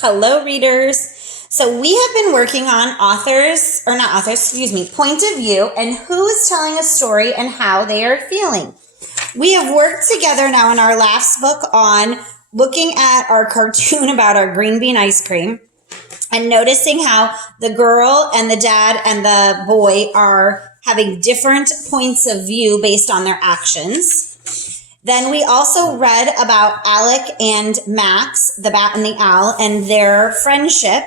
Hello, readers. So we have been working on point of view and who is telling a story and how they are feeling. We have worked together now in our LAFS book on looking at our cartoon about our green bean ice cream and noticing how the girl and the dad and the boy are having different points of view based on their actions. Then we also read about Alec and Max, the bat and the owl, and their friendship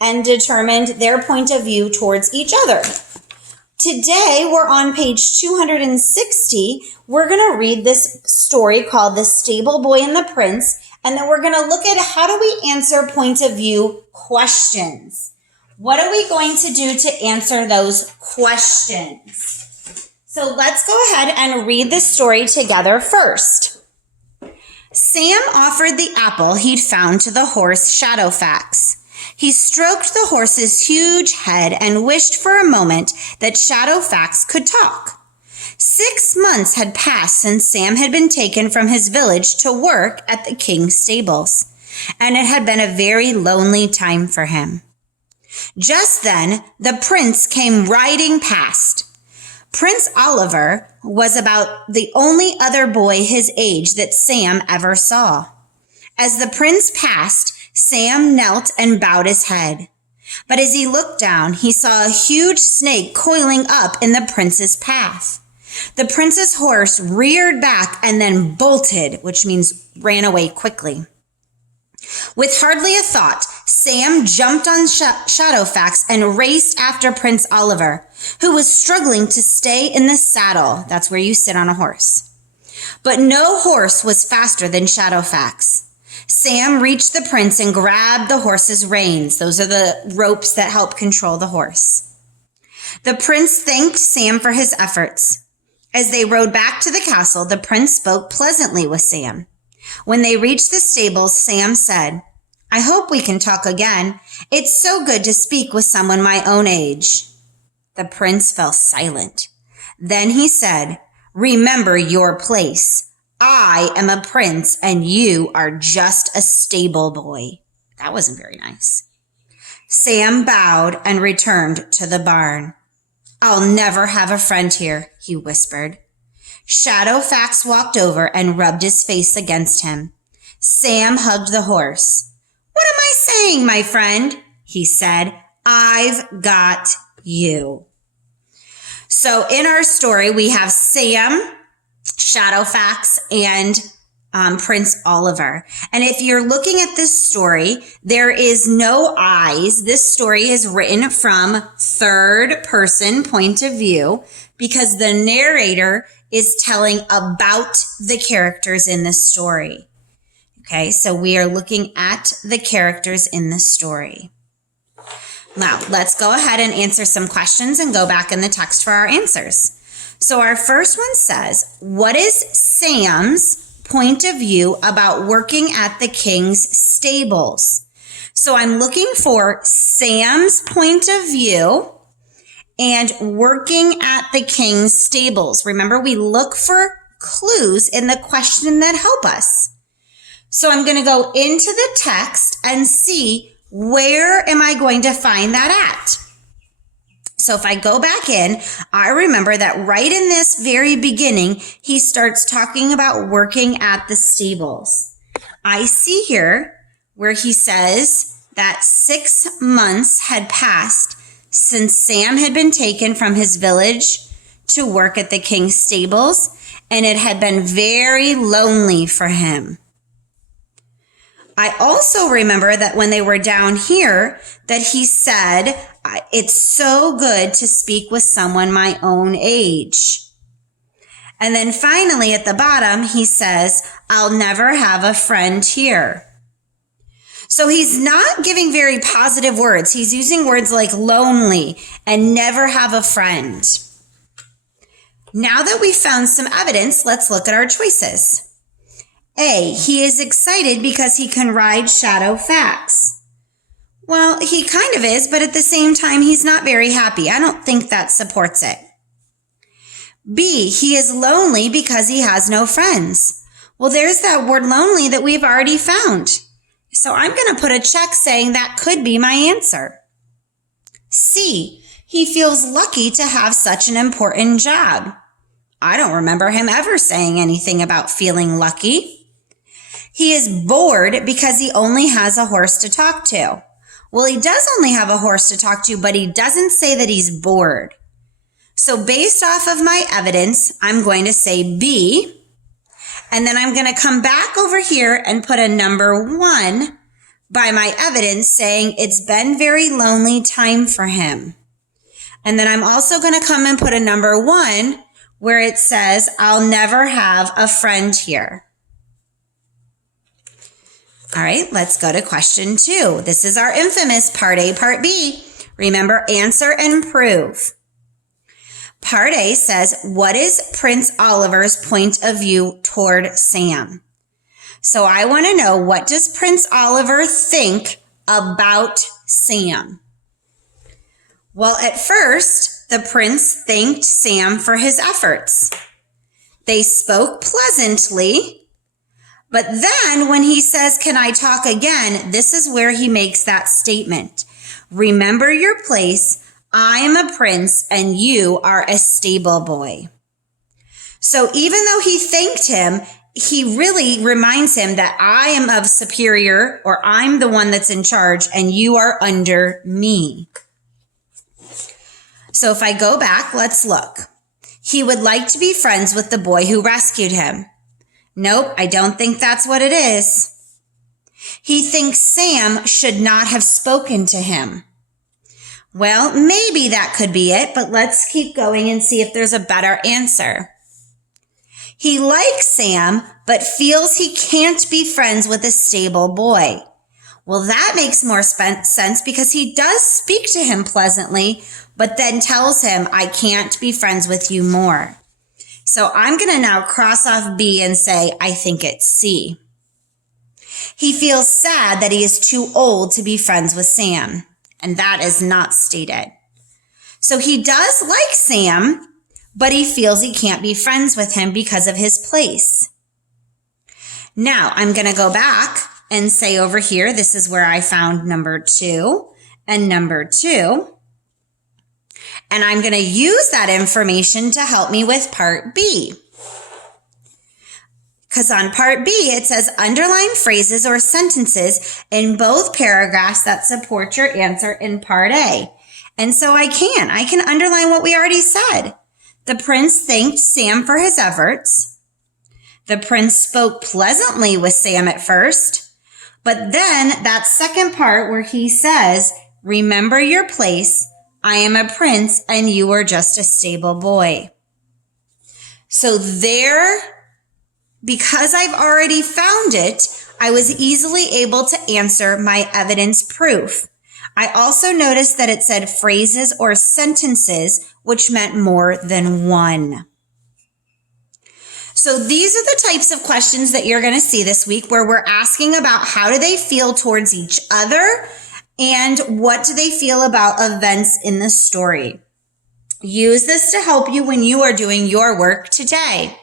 and determined their point of view towards each other. Today, we're on page 260. We're going to read this story called The Stable Boy and the Prince, and then we're going to look at how do we answer point of view questions. What are we going to do to answer those questions? So let's go ahead and read the story together first. Sam offered the apple he'd found to the horse Shadowfax. He stroked the horse's huge head and wished for a moment that Shadowfax could talk. 6 months had passed since Sam had been taken from his village to work at the king's stables, and it had been a very lonely time for him. Just then, the prince came riding past. Prince Oliver was about the only other boy his age that Sam ever saw. As the prince passed, Sam knelt and bowed his head. But as he looked down, he saw a huge snake coiling up in the prince's path. The prince's horse reared back and then bolted, which means ran away quickly. With hardly a thought, Sam jumped on Shadowfax and raced after Prince Oliver, who was struggling to stay in the saddle. That's where you sit on a horse. But no horse was faster than Shadowfax. Sam reached the prince and grabbed the horse's reins. Those are the ropes that help control the horse. The prince thanked Sam for his efforts. As they rode back to the castle, the prince spoke pleasantly with Sam. When they reached the stables, Sam said, "I hope we can talk again. It's so good to speak with someone my own age." The prince fell silent. Then he said, "Remember your place. I am a prince and you are just a stable boy." That wasn't very nice. Sam bowed and returned to the barn. "I'll never have a friend here," he whispered. Shadowfax walked over and rubbed his face against him. Sam hugged the horse. "What am I saying, my friend?" he said. "I've got you." So in our story, we have Sam, Shadowfax, and Prince Oliver. And if you're looking at this story, there is no I's. This story is written from third person point of view because the narrator is telling about the characters in the story. Okay, so we are looking at the characters in the story. Now, let's go ahead and answer some questions and go back in the text for our answers. So our first one says, what is Sam's point of view about working at the king's stables? So I'm looking for Sam's point of view and working at the king's stables. Remember, we look for clues in the question that help us. So I'm going to go into the text and see where am I going to find that at. So if I go back in, I remember that right in this very beginning, he starts talking about working at the stables. I see here where he says that 6 months had passed since Sam had been taken from his village to work at the king's stables, and it had been very lonely for him. I also remember that when they were down here, that he said, "It's so good to speak with someone my own age." And then finally at the bottom, he says, "I'll never have a friend here." So he's not giving very positive words. He's using words like lonely and never have a friend. Now that we've found some evidence, let's look at our choices. A, he is excited because he can ride Shadowfax. Well, he kind of is, but at the same time, he's not very happy. I don't think that supports it. B, he is lonely because he has no friends. Well, there's that word lonely that we've already found. So I'm going to put a check saying that could be my answer. C, he feels lucky to have such an important job. I don't remember him ever saying anything about feeling lucky. He is bored because he only has a horse to talk to. Well, he does only have a horse to talk to, but he doesn't say that he's bored. So based off of my evidence, I'm going to say B. And then I'm going to come back over here and put a number 1 by my evidence saying it's been very lonely time for him. And then I'm also going to come and put a number 1 where it says, I'll never have a friend here. All right, let's go to question 2. This is our infamous part A, part B. Remember, answer and prove. Part A says, what is Prince Oliver's point of view toward Sam? So I want to know, what does Prince Oliver think about Sam? Well, at first, the prince thanked Sam for his efforts. They spoke pleasantly, but then when he says, can I talk again? This is where he makes that statement. Remember your place. I am a prince and you are a stable boy. So even though he thanked him, he really reminds him that I am of superior, or I'm the one that's in charge and you are under me. So if I go back, let's look. He would like to be friends with the boy who rescued him. Nope, I don't think that's what it is. He thinks Sam should not have spoken to him. Well, maybe that could be it, but let's keep going and see if there's a better answer. He likes Sam, but feels he can't be friends with a stable boy. Well, that makes more sense because he does speak to him pleasantly, but then tells him, I can't be friends with you more. So I'm going to now cross off B and say, I think it's C. He feels sad that he is too old to be friends with Sam. And that is not stated. So he does like Sam, but he feels he can't be friends with him because of his place. Now I'm going to go back and say over here, this is where I found number 2 and number 2. And I'm going to use that information to help me with part B. Because on part B, it says underline phrases or sentences in both paragraphs that support your answer in part A. And so I can underline what we already said. The prince thanked Sam for his efforts. The prince spoke pleasantly with Sam at first. But then that second part where he says, remember your place. I am a prince and you are just a stable boy. So there, because I've already found it, I was easily able to answer my evidence proof. I also noticed that it said phrases or sentences, which meant more than one. So these are the types of questions that you're going to see this week, where we're asking about how do they feel towards each other and what do they feel about events in the story. Use this to help you when you are doing your work today.